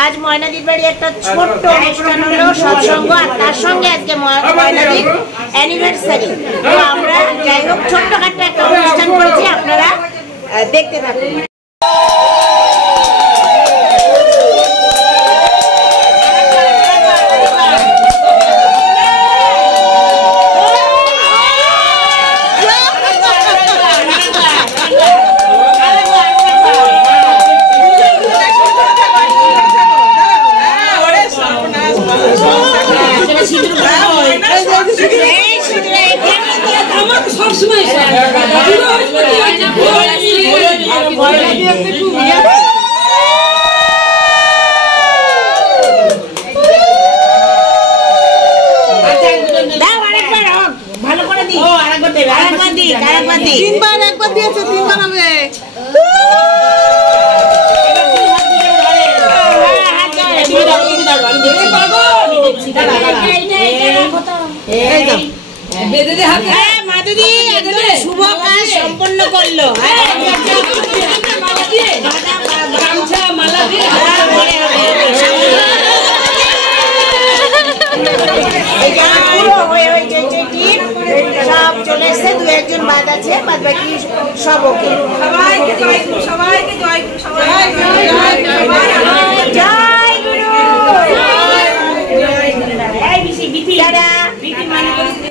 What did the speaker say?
আজ ময়নাদির বাড়ি একটা ছোট্ট অনুষ্ঠান হলো সৎসঙ্গ, আর তার সঙ্গে আজকে ময়নাদির অ্যানিভার্সারি। তো আমরা যাই হোক ছোট্টখাট্ট একটা অনুষ্ঠান করেছি, আপনারা দেখতে থাকুন। শুভ কাজ সম্পন্ন করলো। সব চলে এসছে, দু একজন বাদ আছে, বাদ বাকি সব ওকে।